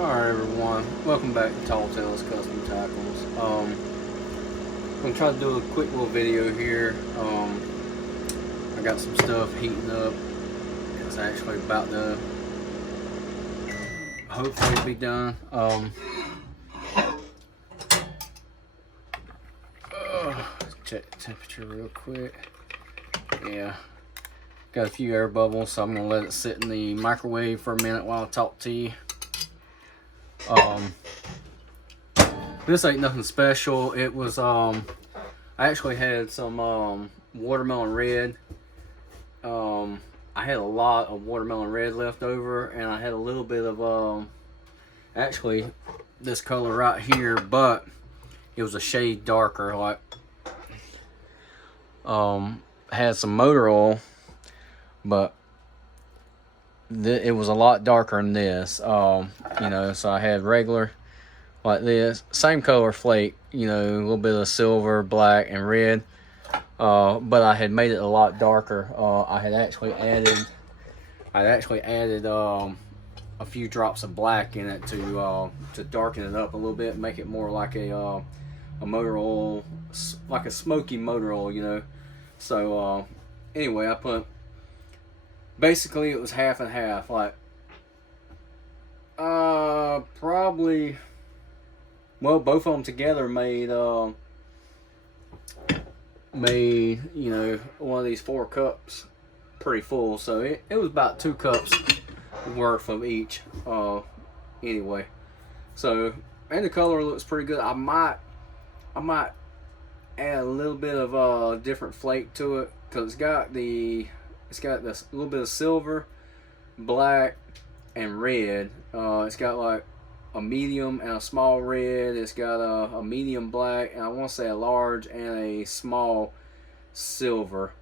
Alright everyone, welcome back to Tall Tales Custom Tackles. I'm going to try to do a quick little video here. I got some stuff heating up. It's actually about to hopefully be done. Let's check the temperature real quick. Yeah, got a few air bubbles, so I'm going to let it sit in the microwave for a minute while I talk to you. This ain't nothing special. It was I actually had some watermelon red. I had a lot of watermelon red left over, and I had a little bit of actually this color right here, but it was a shade darker. Like had some motor oil, but it was a lot darker than this. You know, so I had regular like this, same color flake, you know, a little bit of silver, black, and red, but I had made it a lot darker. I had actually added a few drops of black in it to darken it up a little bit, make it more like a motor oil, like a smoky motor oil, you know. So anyway, I put, basically it was half and half, like probably, well, both of them together made you know, one of these 4 cups pretty full. So it was about 2 cups worth of each anyway. So, and the color looks pretty good. I might add a little bit of different flake to it, because it's got this little bit of silver, black, and red. It's got like a medium and a small red. It's got a medium black, and I want to say a large and a small silver.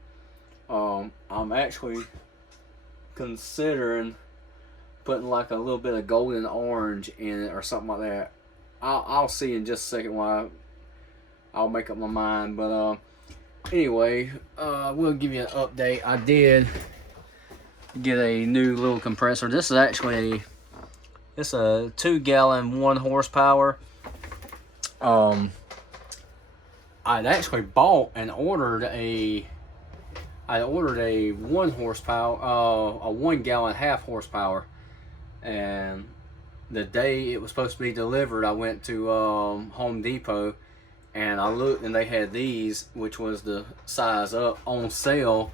I'm actually considering putting like a little bit of golden orange in it or something like that. I'll see in just a second why. I'll make up my mind. But anyway, we'll give you an update. I did get a new little compressor. This is actually it's a 2-gallon, 1 horsepower. I'd actually bought and ordered a 1 horsepower, a 1-gallon, half horsepower, and the day it was supposed to be delivered, I went to Home Depot, and I looked, and they had these, which was the size up, on sale.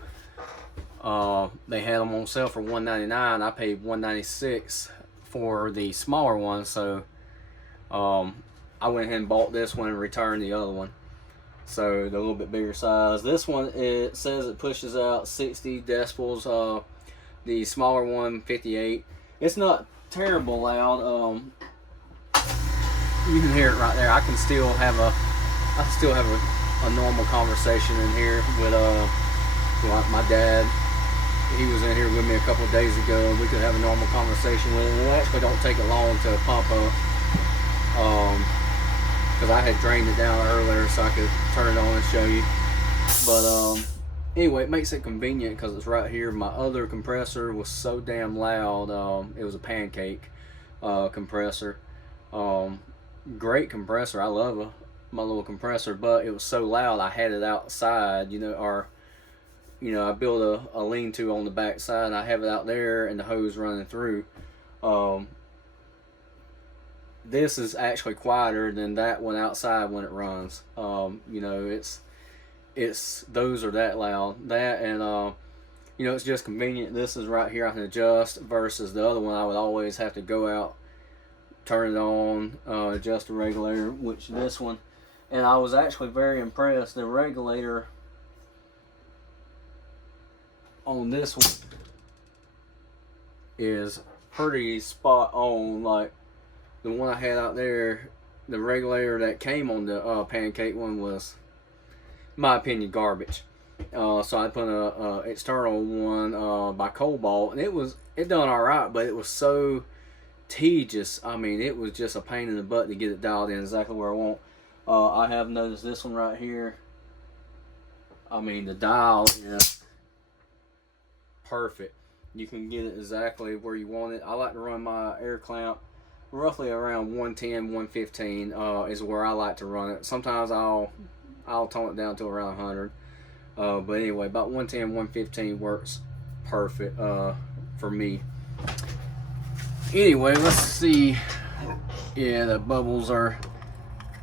They had them on sale for $1.99. I paid $1.96 for the smaller one, so I went ahead and bought this one and returned the other one. So the little bit bigger size. This one, it says it pushes out 60 decibels. The smaller one, 58. It's not terrible loud. You can hear it right there. I still have a normal conversation in here with like my dad. He was in here with me a couple of days ago, and we could have a normal conversation with him. It actually don't take it long to pump up, because I had drained it down earlier so I could turn it on and show you. But anyway, it makes it convenient because it's right here. My other compressor was so damn loud. It was a pancake compressor. Great compressor. I love my little compressor, but it was so loud I had it outside, you know, or you know, I built a lean-to on the back side, and I have it out there and the hose running through. This is actually quieter than that one outside when it runs. You know, those are that loud. That, and you know, it's just convenient. This is right here I can adjust, versus the other one I would always have to go out, turn it on, adjust the regulator, which this one, and I was actually very impressed. The regulator on this one is pretty spot on. Like the one I had out there, the regulator that came on the pancake one was, in my opinion, garbage. So I put a external one by Cobalt, and it done all right, but it was so tedious. I mean, it was just a pain in the butt to get it dialed in exactly where I want. I have noticed this one right here. I mean, the dial is perfect. You can get it exactly where you want it. I like to run my air clamp roughly around 110, 115 is where I like to run it. Sometimes I'll tone it down to around 100. But anyway, about 110, 115 works perfect for me. Anyway, let's see. Yeah, the bubbles are.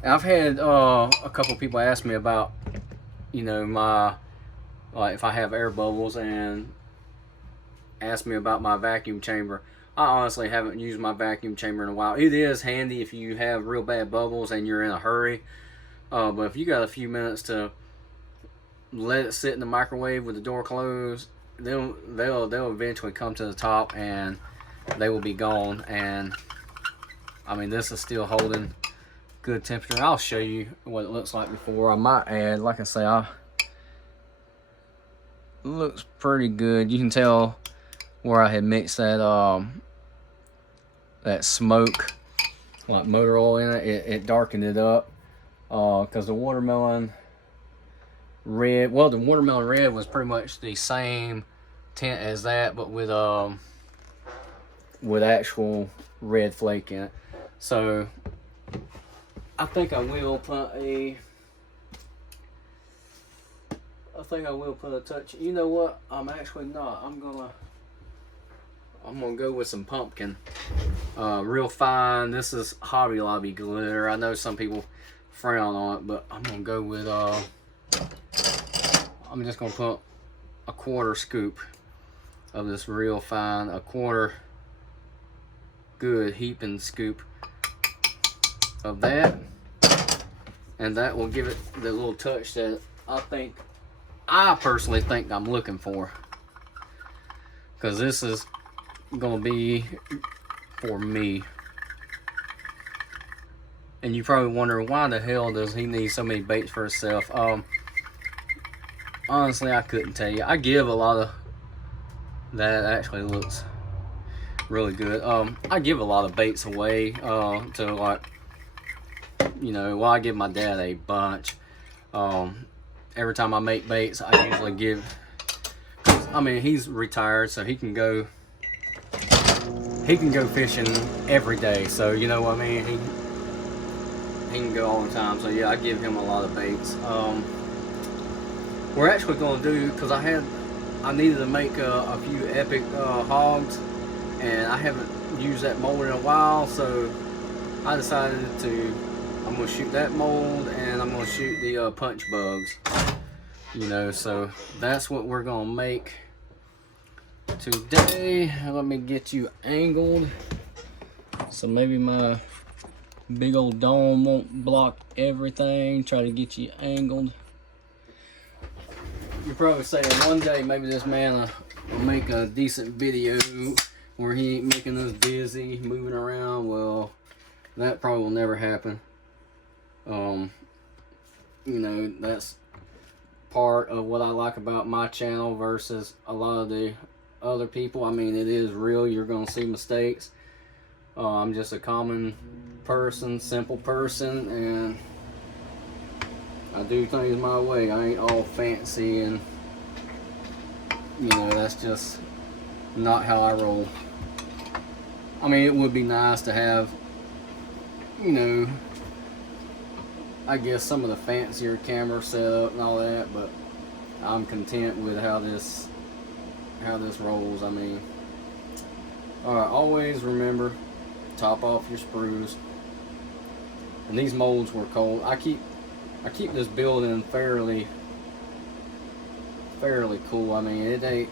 I've had a couple people ask me about, you know, my if I have air bubbles, and ask me about my vacuum chamber. I honestly haven't used my vacuum chamber in a while. It is handy if you have real bad bubbles and you're in a hurry. But if you got a few minutes to let it sit in the microwave with the door closed, they'll eventually come to the top and they will be gone. And I mean, this is still holding good temperature. I'll show you what it looks like before. I might add, like I say, it looks pretty good. You can tell where I had mixed that that smoke, like motor oil in it. It darkened it up because the watermelon red, well, the watermelon red was pretty much the same tint as that, but with actual red flake in it. So I think I will put a touch. You know what? I'm actually not. I'm gonna go with some pumpkin, real fine. This is Hobby Lobby glitter. I know some people frown on it, but I'm gonna go with I'm just gonna put a 1/4 scoop of this real fine, a 1/4 good heaping scoop of that, and that will give it the little touch that I personally think I'm looking for, because this is gonna be for me. And you probably wonder, why the hell does he need so many baits for himself? Honestly, I couldn't tell you. I give a lot of that. Actually looks really good. I give a lot of baits away to, like, you know, well, I give my dad a bunch. Every time I make baits, I usually give, I mean, he's retired, so he can go fishing every day, so you know what I mean, he can go all the time. So yeah, I give him a lot of baits. We're actually going to do, because I needed to make a few epic hogs, and I haven't used that mold in a while, so I decided I'm going to shoot that mold, and I'm going to shoot the punch bugs, you know. So that's what we're going to make today. Let me get you angled, so maybe my big old dome won't block everything. Try to get you angled. You're probably saying, one day maybe this man will make a decent video where he ain't making us dizzy moving around. Well, that probably will never happen. You know, that's part of what I like about my channel versus a lot of the other people. I mean, it is real. You're gonna see mistakes. I'm just a common person, simple person, and I do things my way. I ain't all fancy, and you know, that's just not how I roll. I mean, it would be nice to have, you know, I guess some of the fancier camera setup and all that, but I'm content with how this rolls. I mean, alright, always remember, top off your sprues. And these molds were cold. I keep this building fairly cool. I mean, it ain't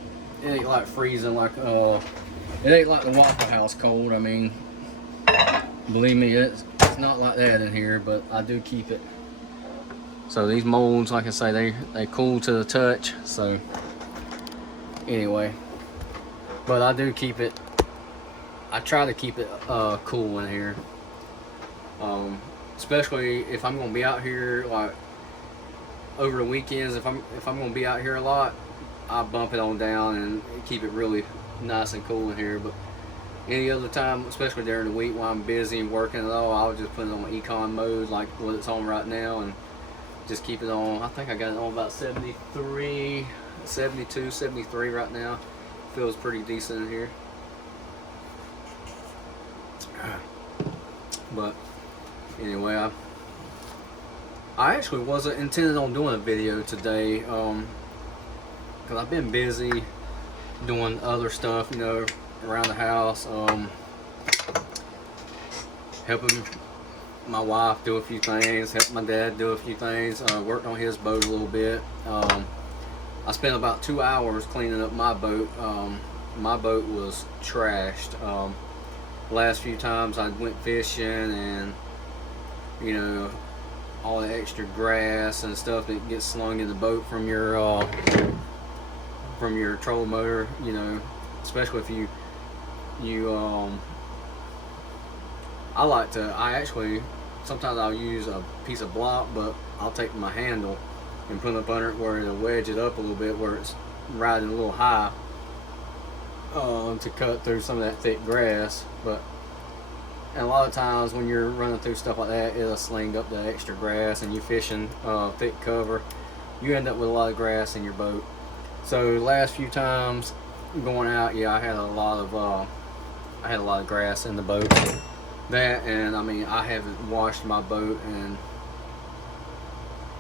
like freezing, like it ain't like the Waffle House cold. I mean, believe me, it's not like that in here, but I do keep it. So these molds, like I say, they cool to the touch. So anyway, but I do keep it. I try to keep it cool in here. Especially if I'm gonna be out here, like over the weekends. If I'm gonna be out here a lot, I bump it on down and keep it really nice and cool in here. But any other time, especially during the week while I'm busy and working and all, I'll just put it on my econ mode, like what it's on right now, and just keep it on. I think I got it on about 73, 72, 73 right now. Feels pretty decent in here. But anyway, I actually wasn't intending on doing a video today, because I've been busy doing other stuff, you know, around the house, helping my wife do a few things, helping my dad do a few things, worked on his boat a little bit. I spent about 2 hours cleaning up my boat. My boat was trashed. Last few times I went fishing, and you know, all the extra grass and stuff that gets slung in the boat from your trolling motor, you know, especially if I actually sometimes I'll use a piece of block, but I'll take my handle and put it up under it where it'll wedge it up a little bit where it's riding a little high, to cut through some of that thick grass. And a lot of times when you're running through stuff like that, it'll sling up the extra grass, and you're fishing thick cover, you end up with a lot of grass in your boat. So the last few times going out, yeah, I had a lot of grass in the boat. That, and I mean, I haven't washed my boat, and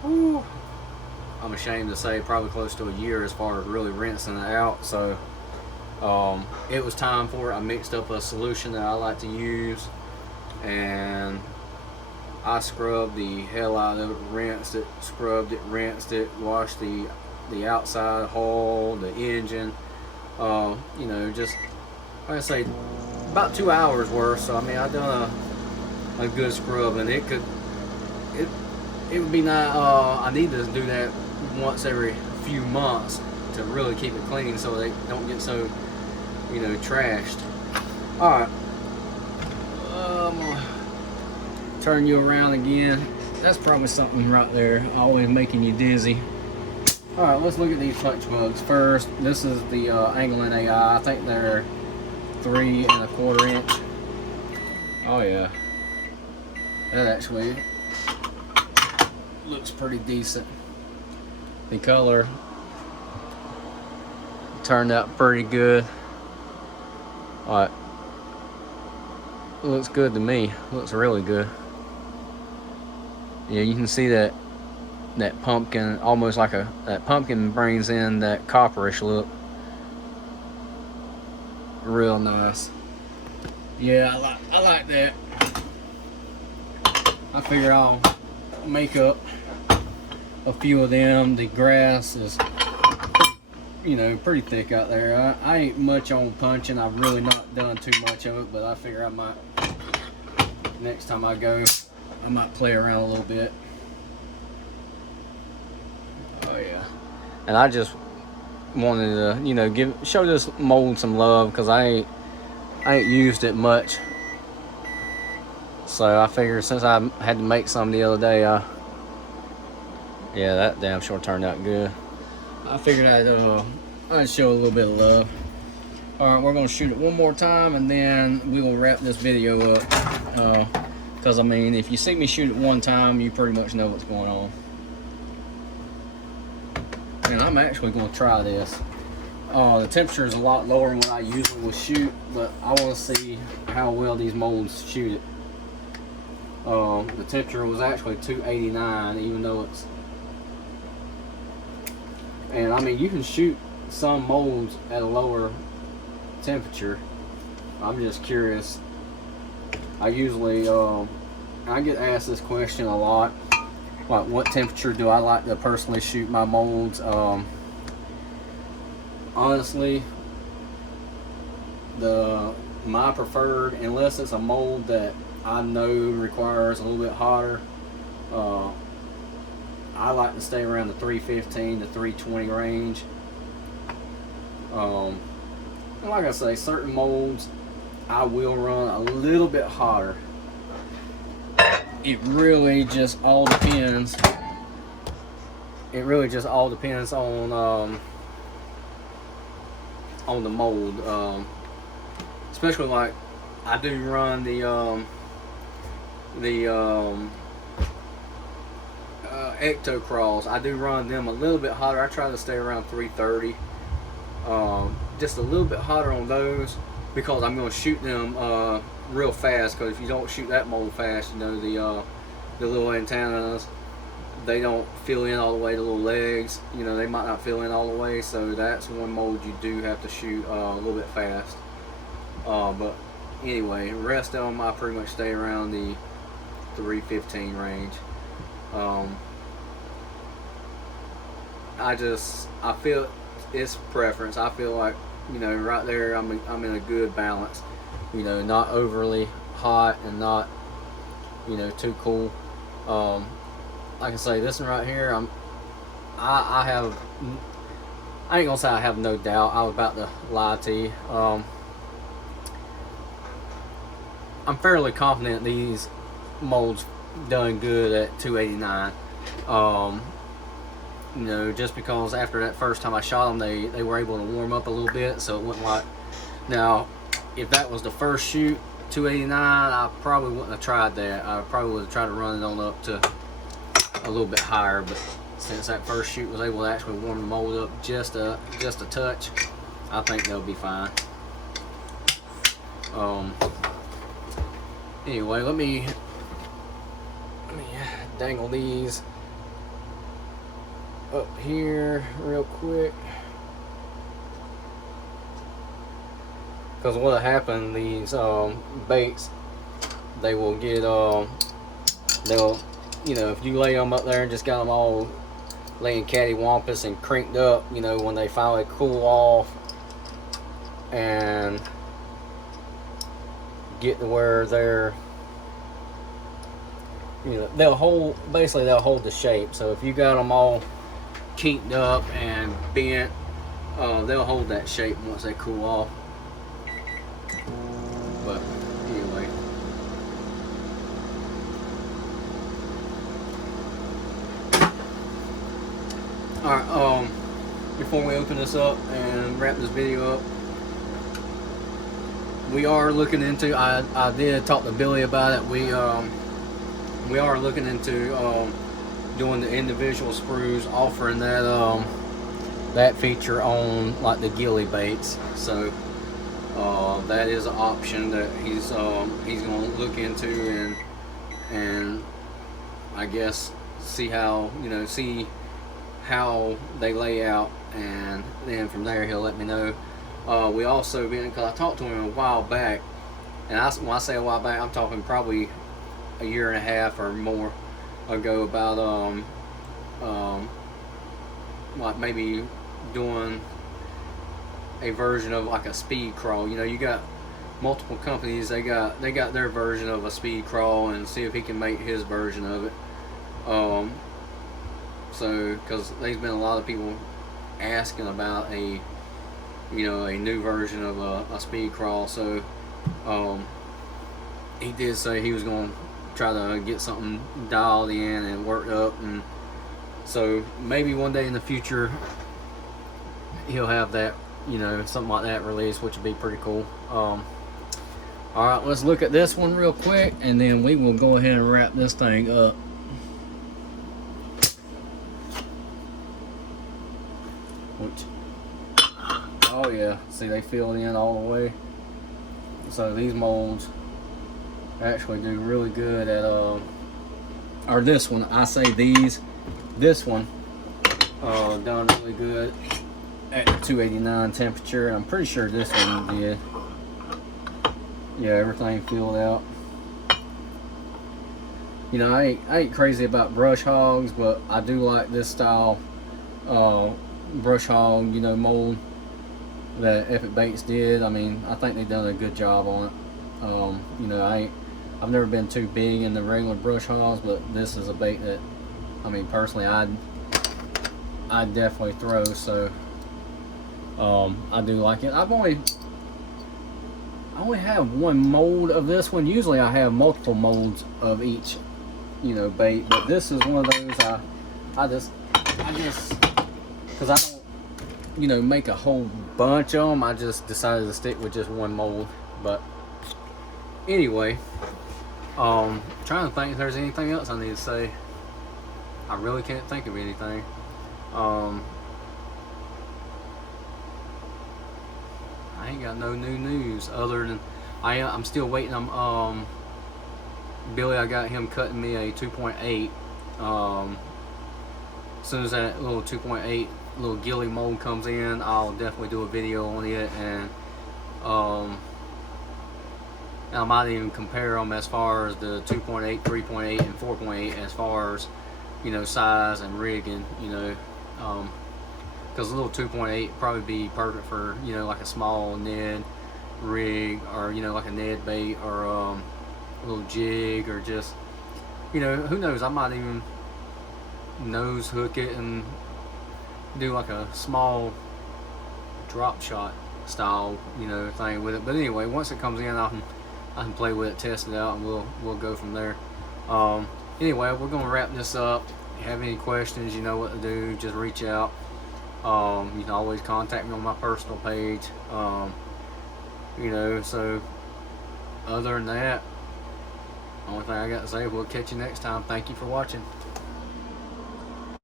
whew, I'm ashamed to say probably close to a year as far as really rinsing it out. So it was time for it. I mixed up a solution that I like to use, and I scrubbed the hell out of it, rinsed it, scrubbed it, rinsed it, washed the outside hull, the engine, you know, just like I say, about 2 hours worth. So I mean, I've done a good scrub, and it would be nice. I need to do that once every few months to really keep it clean, so they don't get so, you know, trashed. All right, I'm gonna turn you around again. That's probably something right there, always making you dizzy. All right, let's look at these clutch plugs first. This is the Angling AI. I think they're 3 1/4 inch. Oh yeah, that actually looks pretty decent. The color turned out pretty good. All right, looks good to me. Looks really good. Yeah, you can see that pumpkin, almost like that pumpkin brings in that copperish look. Real nice. Yeah, I like that. I figure I'll make up a few of them. The grass is, you know, pretty thick out there. I ain't much on punching. I've really not done too much of it, but I figure I might, next time I go, I might play around a little bit. Oh yeah. And I just wanted to, you know, show this mold some love, because I ain't used it much. So I figured since I had to make some the other day, yeah, that damn sure turned out good. I figured I'd show a little bit of love. All right, we're gonna shoot it one more time, and then we will wrap this video up. Because I mean, if you see me shoot it one time, you pretty much know what's going on. And I'm actually going to try this. The temperature is a lot lower than what I usually will shoot, but I want to see how well these molds shoot it. The temperature was actually 289, even though it's... And I mean, you can shoot some molds at a lower temperature. I'm just curious. I usually, I get asked this question a lot. Like, what temperature do I like to personally shoot my molds? Honestly, my preferred, unless it's a mold that I know requires a little bit hotter, I like to stay around the 315 to 320 range. And like I say, certain molds I will run a little bit hotter. It really just all depends. It really just all depends on the mold. Especially like I do run the ecto crawls. I do run them a little bit hotter. I try to stay around 330. Just a little bit hotter on those, because I'm going to shoot them real fast. Because if you don't shoot that mold fast, you know, the little antennas, they don't fill in all the way. The little legs, you know, they might not fill in all the way. So that's one mold you do have to shoot a little bit fast. But anyway, the rest of them I pretty much stay around the 315 range. I feel it's preference. I feel like, you know, right there I'm in a good balance. You know, not overly hot and not, you know, too cool. Like I say, this one right here, I ain't gonna say I have no doubt. I was about to lie to you. I'm fairly confident these molds done good at 289. You know, just because after that first time I shot them, they were able to warm up a little bit, so it went like. Now, if that was the first shoot, 289, I probably wouldn't have tried that. I probably would have tried to run it on up to a little bit higher, but since that first shoot was able to actually warm the mold up just a touch, I think they'll be fine. Anyway, let me dangle these up here real quick, because what'll happen, these baits, they will get they'll, you know, if you lay them up there and just got them all laying cattywampus and crinked up, you know, when they finally cool off and get to where they're, you know, they'll hold the shape. So if you got them all kinked up and bent, they'll hold that shape once they cool off. But anyway, alright, before we open this up and wrap this video up, we are looking into, I did talk to Billy about it, we are looking into doing the individual sprues, offering that that feature on like the ghillie baits. So that is an option that he's going to look into, and I guess see how they lay out, and then from there he'll let me know. We also been, because I talked to him a while back, and when I say a while back, I'm talking probably a year and a half or more ago, about like maybe doing a version of like a speed crawl. You know, you got multiple companies, they got their version of a speed crawl, and see if he can make his version of it. So because there's been a lot of people asking about a new version of a speed crawl. So he did say he was going to try to get something dialed in and worked up, and so maybe one day in the future he'll have that, something like that released, which would be pretty cool. Alright, let's look at this one real quick, and then we will go ahead and wrap this thing up. Oh yeah, see, they fill in all the way. So these molds actually do really good at or this one, I say this one done really good at 289 temperature, and I'm pretty sure this one did. Yeah, everything filled out. You know, I ain't crazy about brush hogs, but I do like this style brush hog, mold that Epic Baits did. I mean, I think they've done a good job on it. I've never been too big in the regular brush hogs, but this is a bait that, I mean, personally, I'd definitely throw. So I do like it. I only have one mold of this one. Usually I have multiple molds of each bait, but this is one of those I just because I don't make a whole bunch of them, I just decided to stick with just one mold. But anyway, trying to think if there's anything else I need to say. I really can't think of anything. I I ain't got no new news other than I'm still waiting on Billy. I got him cutting me a 2.8. As soon as that little 2.8 little gilly mold comes in, I'll definitely do a video on it, and I might even compare them as far as the 2.8, 3.8, and 4.8 as far as, you know, size and rigging, you know, because a little 2.8 probably be perfect for, you know, like a small Ned rig, or, you know, like a Ned bait, or a little jig, or just, you know, who knows, I might even nose hook it and do like a small drop shot style, you know, thing with it. But anyway, once it comes in, I can play with it, test it out, and we'll go from there. Anyway, we're gonna wrap this up. If you have any questions, you know what to do. Just reach out. You can always contact me on my personal page. You know, so other than that, only thing I got to say, we'll catch you next time. Thank you for watching.